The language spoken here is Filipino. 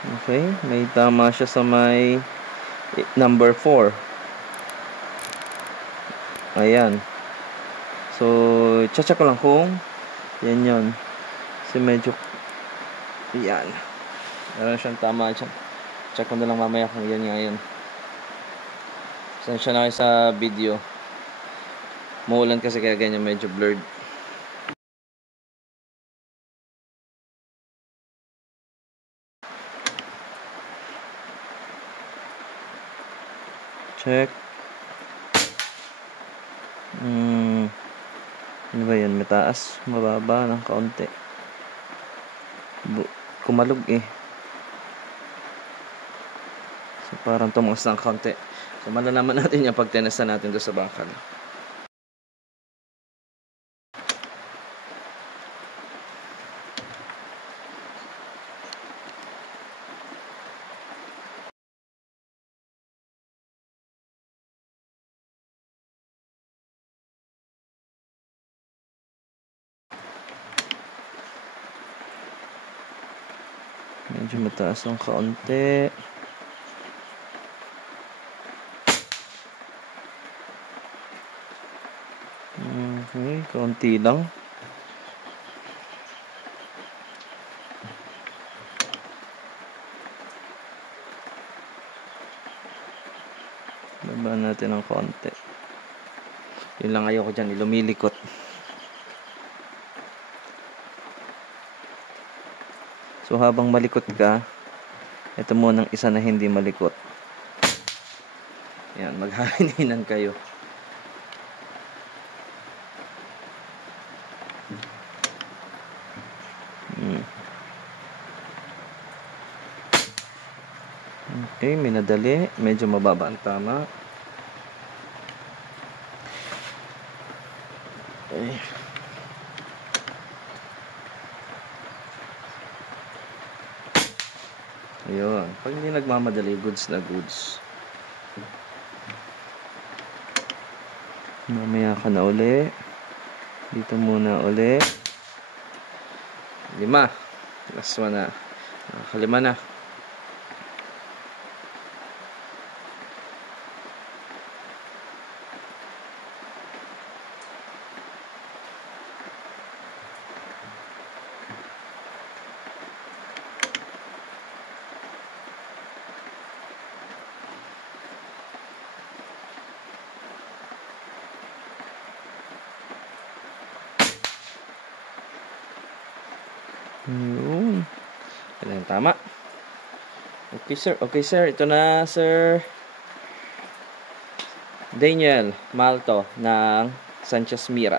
Okay, may tama siya sa may number 4. Ayan. So, check ko lang kung yan yun. Kasi medyo yan. Meron siyang tama dyan. Check ko na lang mamaya kung yan nga yun. Pasensya na kayo sa video. Maulan kasi kaya ganyan medyo blurred. Check. Ano ba yan? Mataas, mababa ng kaunti. Kumalog eh. So parang tumaas ng kaunti. So malalaman natin yung pag tinesta natin doon sa bakal. Medyo mataas ng kaunti. Okay, kaunti lang. Baba natin ng kaunti. Yun lang ayoko dyan, lumilikot. So habang malikot ka, ito muna ng isa na hindi malikot. Yan, maghahininan kayo. Okay, minadali. Medyo mababa ang tama. Okay. Ayun. Pag hindi nagmamadali, goods na goods. Mamaya ka na uli. Dito muna uli. 5. Last one na. Nakalima na. Yun. Ito yung tama. Okay sir. Okay sir. Ito na sir. Daniel Malto ng Sanchez Mira.